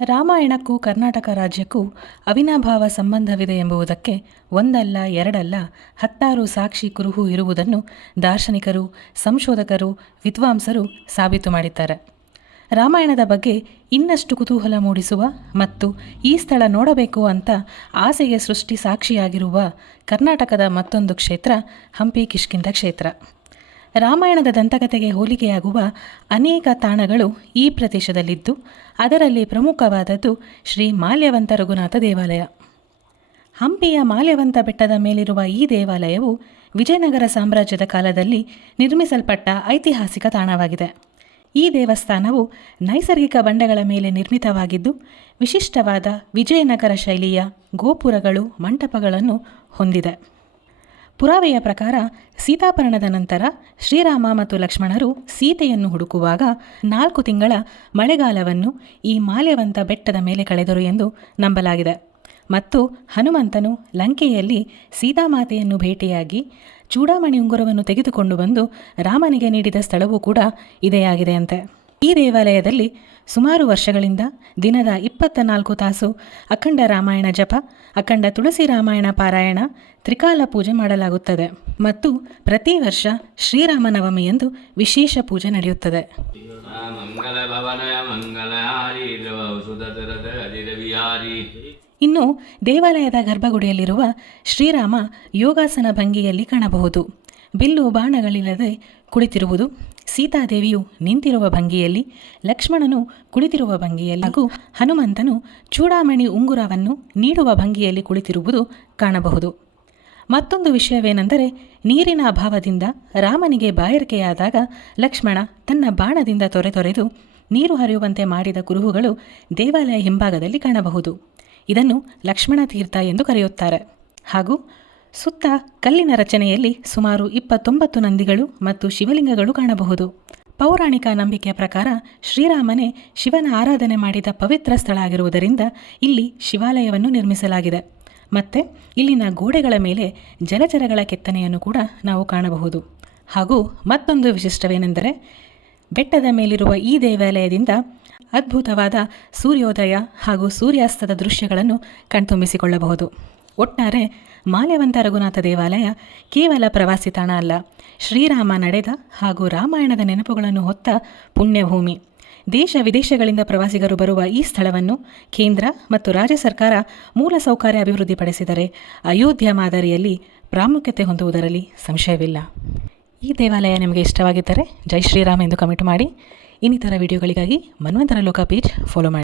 ರಾಮಾಯಣಕ್ಕೂ ಕರ್ನಾಟಕ ರಾಜ್ಯಕ್ಕೂ ಅವಿನಾಭಾವ ಸಂಬಂಧವಿದೆ ಎಂಬುದಕ್ಕೆ ಒಂದಲ್ಲ ಎರಡಲ್ಲ 10 ಸಾಕ್ಷಿ ಕುರುಹು ಇರುವುದನ್ನು ದಾರ್ಶನಿಕರು, ಸಂಶೋಧಕರು, ವಿದ್ವಾಂಸರು ಸಾಬೀತು ಮಾಡಿದ್ದಾರೆ. ರಾಮಾಯಣದ ಬಗ್ಗೆ ಇನ್ನಷ್ಟು ಕುತೂಹಲ ಮೂಡಿಸುವ ಮತ್ತು ಈ ಸ್ಥಳ ನೋಡಬೇಕು ಅಂತ ಆಸೆಗೆ ಸೃಷ್ಟಿ ಸಾಕ್ಷಿಯಾಗಿರುವ ಕರ್ನಾಟಕದ ಮತ್ತೊಂದು ಕ್ಷೇತ್ರ ಹಂಪಿ ಕಿಷ್ಕಿಂಧ ಕ್ಷೇತ್ರ. ರಾಮಾಯಣದ ದಂತಕಥೆಗೆ ಹೋಲಿಕೆಯಾಗುವ ಅನೇಕ ತಾಣಗಳು ಈ ಪ್ರದೇಶದಲ್ಲಿದ್ದು, ಅದರಲ್ಲಿ ಪ್ರಮುಖವಾದದ್ದು ಶ್ರೀ ಮಾಲ್ಯವಂತ ರಘುನಾಥ ದೇವಾಲಯ. ಹಂಪಿಯ ಮಾಲ್ಯವಂತ ಬೆಟ್ಟದ ಮೇಲಿರುವ ಈ ದೇವಾಲಯವು ವಿಜಯನಗರ ಸಾಮ್ರಾಜ್ಯದ ಕಾಲದಲ್ಲಿ ನಿರ್ಮಿಸಲ್ಪಟ್ಟ ಐತಿಹಾಸಿಕ ತಾಣವಾಗಿದೆ. ಈ ದೇವಸ್ಥಾನವು ನೈಸರ್ಗಿಕ ಬಂಡೆಗಳ ಮೇಲೆ ನಿರ್ಮಿತವಾಗಿದ್ದು, ವಿಶಿಷ್ಟವಾದ ವಿಜಯನಗರ ಶೈಲಿಯ ಗೋಪುರಗಳು, ಮಂಟಪಗಳನ್ನು ಹೊಂದಿದೆ. ಪುರಾವೆಯ ಪ್ರಕಾರ ಸೀತಾಪಹರಣದ ನಂತರ ಶ್ರೀರಾಮ ಮತ್ತು ಲಕ್ಷ್ಮಣರು ಸೀತೆಯನ್ನು ಹುಡುಕುವಾಗ 4 ತಿಂಗಳ ಮಳೆಗಾಲವನ್ನು ಈ ಮಾಲ್ಯವಂತ ಬೆಟ್ಟದ ಮೇಲೆ ಕಳೆದರು ಎಂದು ನಂಬಲಾಗಿದೆ. ಮತ್ತು ಹನುಮಂತನು ಲಂಕೆಯಲ್ಲಿ ಸೀತಾಮಾತೆಯನ್ನು ಭೇಟಿಯಾಗಿ ಚೂಡಾಮಣಿ ಉಂಗುರವನ್ನು ತೆಗೆದುಕೊಂಡು ಬಂದು ರಾಮನಿಗೆ ನೀಡಿದ ಸ್ಥಳವೂ ಕೂಡ ಇದೇಯಾಗಿದೆಯಂತೆ. ಈ ದೇವಾಲಯದಲ್ಲಿ ಸುಮಾರು ವರ್ಷಗಳಿಂದ ದಿನದ 24 ತಾಸು ಅಖಂಡ ರಾಮಾಯಣ ಜಪ, ಅಖಂಡ ತುಳಸಿ ರಾಮಾಯಣ ಪಾರಾಯಣ, ತ್ರಿಕಾಲ ಪೂಜೆ ಮಾಡಲಾಗುತ್ತದೆ ಮತ್ತು ಪ್ರತಿ ವರ್ಷ ಶ್ರೀರಾಮನವಮಿಯಂದು ವಿಶೇಷ ಪೂಜೆ ನಡೆಯುತ್ತದೆ. ಇನ್ನು ದೇವಾಲಯದ ಗರ್ಭಗುಡಿಯಲ್ಲಿರುವ ಶ್ರೀರಾಮ ಯೋಗಾಸನ ಭಂಗಿಯಲ್ಲಿ ಕಾಣಬಹುದು. ಬಿಲ್ಲು ಬಾಣಗಳಿಲ್ಲದೆ ಕುಳಿತಿರುವುದು, ಸೀತಾದೇವಿಯು ನಿಂತಿರುವ ಭಂಗಿಯಲ್ಲಿ, ಲಕ್ಷ್ಮಣನು ಕುಳಿತಿರುವ ಭಂಗಿಯಲ್ಲಿ ಹಾಗೂ ಹನುಮಂತನು ಚೂಡಾಮಣಿ ಉಂಗುರವನ್ನು ನೀಡುವ ಭಂಗಿಯಲ್ಲಿ ಕುಳಿತಿರುವುದು ಕಾಣಬಹುದು. ಮತ್ತೊಂದು ವಿಷಯವೇನೆಂದರೆ, ನೀರಿನ ಅಭಾವದಿಂದ ರಾಮನಿಗೆ ಬಾಯಾರಿಕೆಯಾದಾಗ ಲಕ್ಷ್ಮಣ ತನ್ನ ಬಾಣದಿಂದ ತೊರೆದು ನೀರು ಹರಿಯುವಂತೆ ಮಾಡಿದ ಕುರುಹುಗಳು ದೇವಾಲಯ ಹಿಂಭಾಗದಲ್ಲಿ ಕಾಣಬಹುದು. ಇದನ್ನು ಲಕ್ಷ್ಮಣ ತೀರ್ಥ ಎಂದು ಕರೆಯುತ್ತಾರೆ. ಹಾಗೂ ಸುತ್ತ ಕಲ್ಲಿನ ರಚನೆಯಲ್ಲಿ ಸುಮಾರು 29 ನಂದಿಗಳು ಮತ್ತು ಶಿವಲಿಂಗಗಳು ಕಾಣಬಹುದು. ಪೌರಾಣಿಕ ನಂಬಿಕೆಯ ಪ್ರಕಾರ ಶ್ರೀರಾಮನೇ ಶಿವನ ಆರಾಧನೆ ಮಾಡಿದ ಪವಿತ್ರ ಸ್ಥಳ ಆಗಿರುವುದರಿಂದ ಇಲ್ಲಿ ಶಿವಾಲಯವನ್ನು ನಿರ್ಮಿಸಲಾಗಿದೆ. ಮತ್ತು ಇಲ್ಲಿನ ಗೋಡೆಗಳ ಮೇಲೆ ಜಲಚರಗಳ ಕೆತ್ತನೆಯನ್ನು ಕೂಡ ನಾವು ಕಾಣಬಹುದು. ಹಾಗೂ ಮತ್ತೊಂದು ವಿಶಿಷ್ಟವೇನೆಂದರೆ, ಬೆಟ್ಟದ ಮೇಲಿರುವ ಈ ದೇವಾಲಯದಿಂದ ಅದ್ಭುತವಾದ ಸೂರ್ಯೋದಯ ಹಾಗೂ ಸೂರ್ಯಾಸ್ತದ ದೃಶ್ಯಗಳನ್ನು ಕಣ್ತುಂಬಿಸಿಕೊಳ್ಳಬಹುದು. ಒಟ್ಟಾರೆ ಮಾಲ್ಯವಂತ ರಘುನಾಥ ದೇವಾಲಯ ಕೇವಲ ಪ್ರವಾಸಿ ತಾಣ ಅಲ್ಲ, ಶ್ರೀರಾಮ ನಡೆದ ಹಾಗೂ ರಾಮಾಯಣದ ನೆನಪುಗಳನ್ನು ಹೊತ್ತ ಪುಣ್ಯಭೂಮಿ. ದೇಶ ವಿದೇಶಗಳಿಂದ ಪ್ರವಾಸಿಗರು ಬರುವ ಈ ಸ್ಥಳವನ್ನು ಕೇಂದ್ರ ಮತ್ತು ರಾಜ್ಯ ಸರ್ಕಾರ ಮೂಲಸೌಕರ್ಯ ಅಭಿವೃದ್ಧಿಪಡಿಸಿದರೆ ಅಯೋಧ್ಯ ಮಾದರಿಯಲ್ಲಿ ಪ್ರಾಮುಖ್ಯತೆ ಹೊಂದುವುದರಲ್ಲಿ ಸಂಶಯವಿಲ್ಲ. ಈ ದೇವಾಲಯ ನಿಮಗೆ ಇಷ್ಟವಾಗಿದ್ದರೆ ಜೈ ಶ್ರೀರಾಮ್ ಎಂದು ಕಮೆಂಟ್ ಮಾಡಿ. ಇನ್ನಿತರ ವಿಡಿಯೋಗಳಿಗಾಗಿ ಮನ್ವಂತರ ಲೋಕ ಪೇಜ್ ಫಾಲೋ ಮಾಡಿ.